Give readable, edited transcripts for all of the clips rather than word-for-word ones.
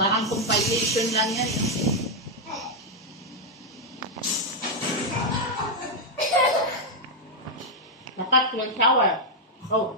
Parang compilation lang yan. Nakat, yung shower. Oh.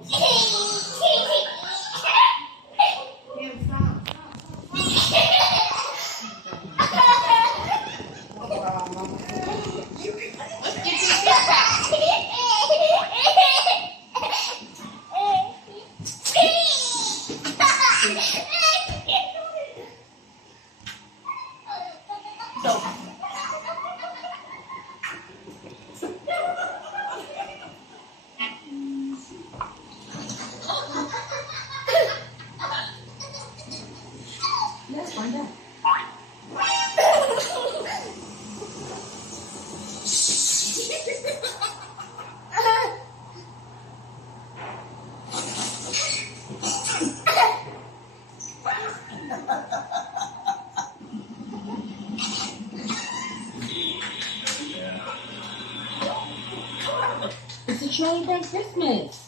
It's a Charlie Brown Christmas.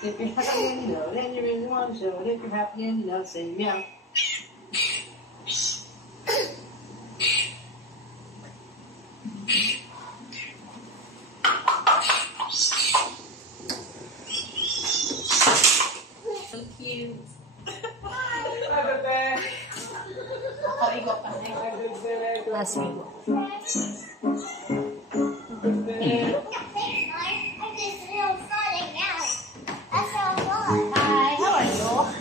If you're happy and you know, then you really want to show it. If you're happy and you know, say meow. So cute. Hi, Bebe. Nakarigo ka na. Hi, Bebe. Last week. Bebe. Hi, how are you?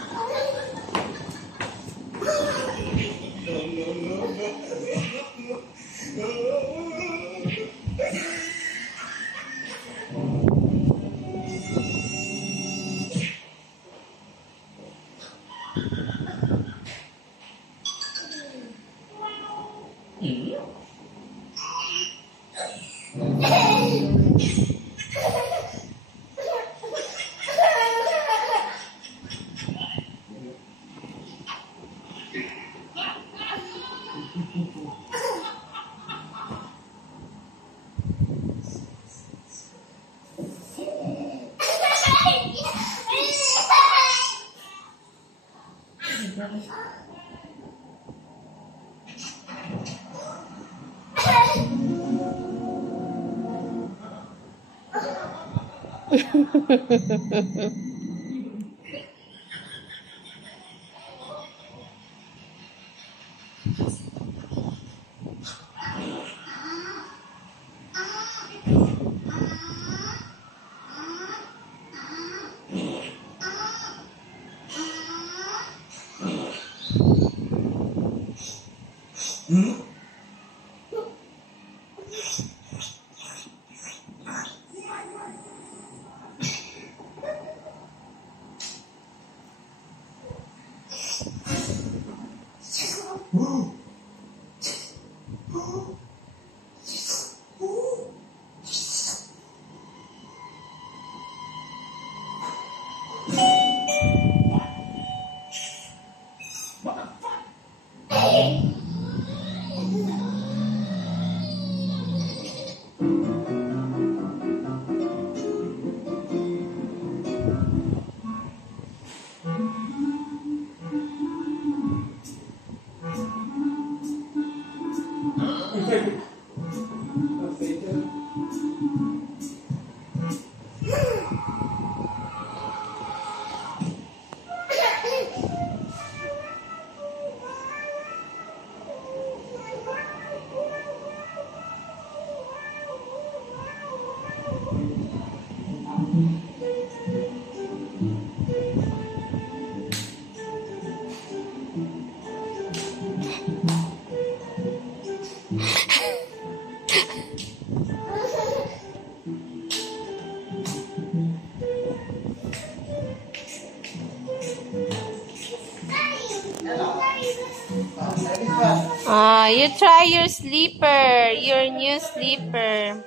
You try your sleeper. Your new sleeper.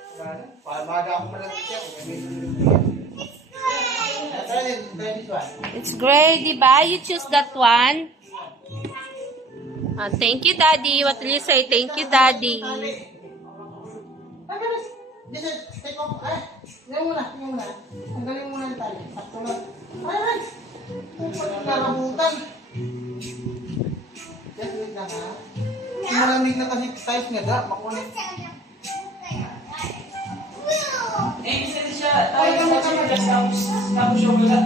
It's great, diba? You choose that one. Thank you, Daddy. What will you say? Thank you, Daddy. Tanggalin muna yung tali. Sakto lang. Ay! Narabutan. Just wait lang ha. Malamig na kasi size nga da. Makunin. Siya. Ay, tapos siya wala.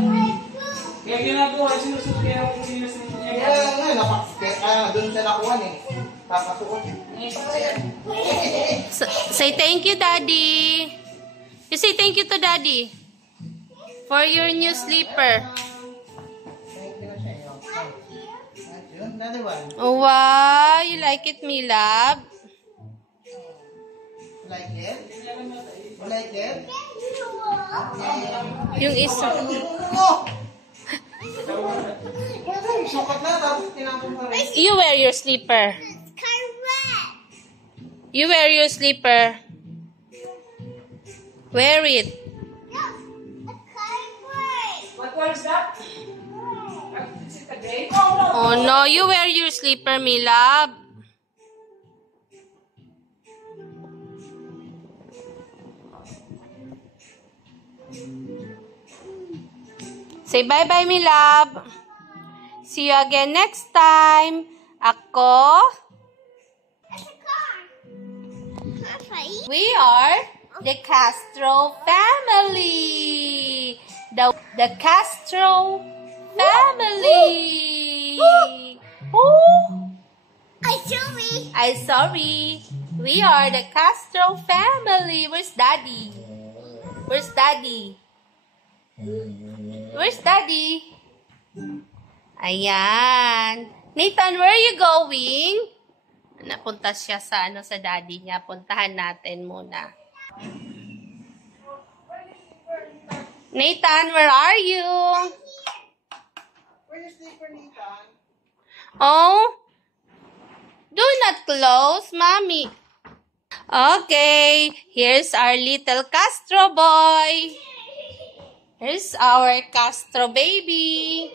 Kaya ginagawa, sinusunod kaya ako sinusunod niya. Kaya nga, doon siya nakuha eh. Papasuot eh. Say thank you, Daddy. You say thank you to Daddy for your new sleeper. Thank you na siya. Yun, another one. Oh, wow. You like it, me love? Like it? You like it? Yung isa. Sukat na, tapos tinapon pa rin. You wear your sleeper. You wear your sleeper. Wear it. What was that? Is it a grape? Oh no, you wear your sleeper, me love. Say bye-bye, me love. See you again next time. Ako. We are the Castro family. The Castro family. Oh. I'm sorry. We are the Castro family. Where's Daddy? Where's Daddy? Where's Daddy? Ayan. Nathan, where are you going? Napunta siya sa sa daddy niya. Puntahan natin muna. Nathan, where are you? Where's your sleeper, Nathan? Oh, do not close, Mommy. Okay, here's our little Castro boy. Here's our Castro baby.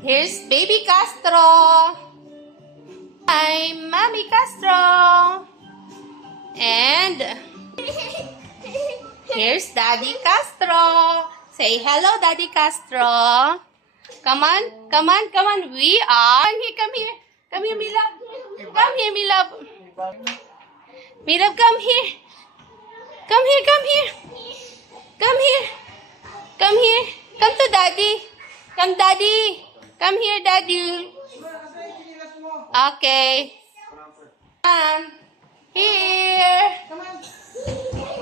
Here's baby Castro. Hi, Mommy Castro. And here's Daddy Castro. Say hello, Daddy Castro. Come on, come on, come on. We are. Come here. Come here, me love. Come here, me love. Me love, come here. Come here, come here. Come here. Come here. Come to Daddy. Come, Daddy. Come here, Daddy. Okay. Come. Here.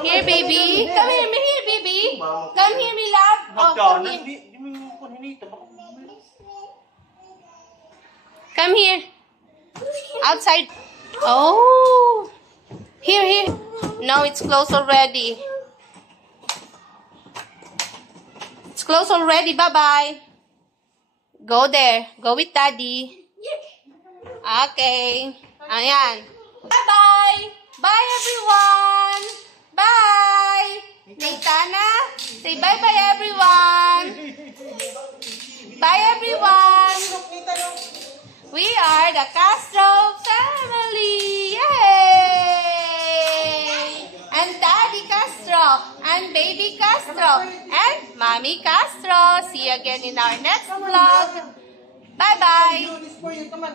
Here, baby. Come here, baby. Come here, me love. Oh, come here. Come here. Outside. Oh. Here, here. No, it's closed already. It's closed already. Bye-bye. Go there. Go with Daddy. Okay. Ayan. Bye-bye. Bye, everyone. Bye. Naitana, say bye-bye, everyone. Bye, everyone. We are the Castro family. Yay! And Daddy Castro. And Baby Castro. And Mommy Castro. See you again in our next vlog. Bye-bye. Come on.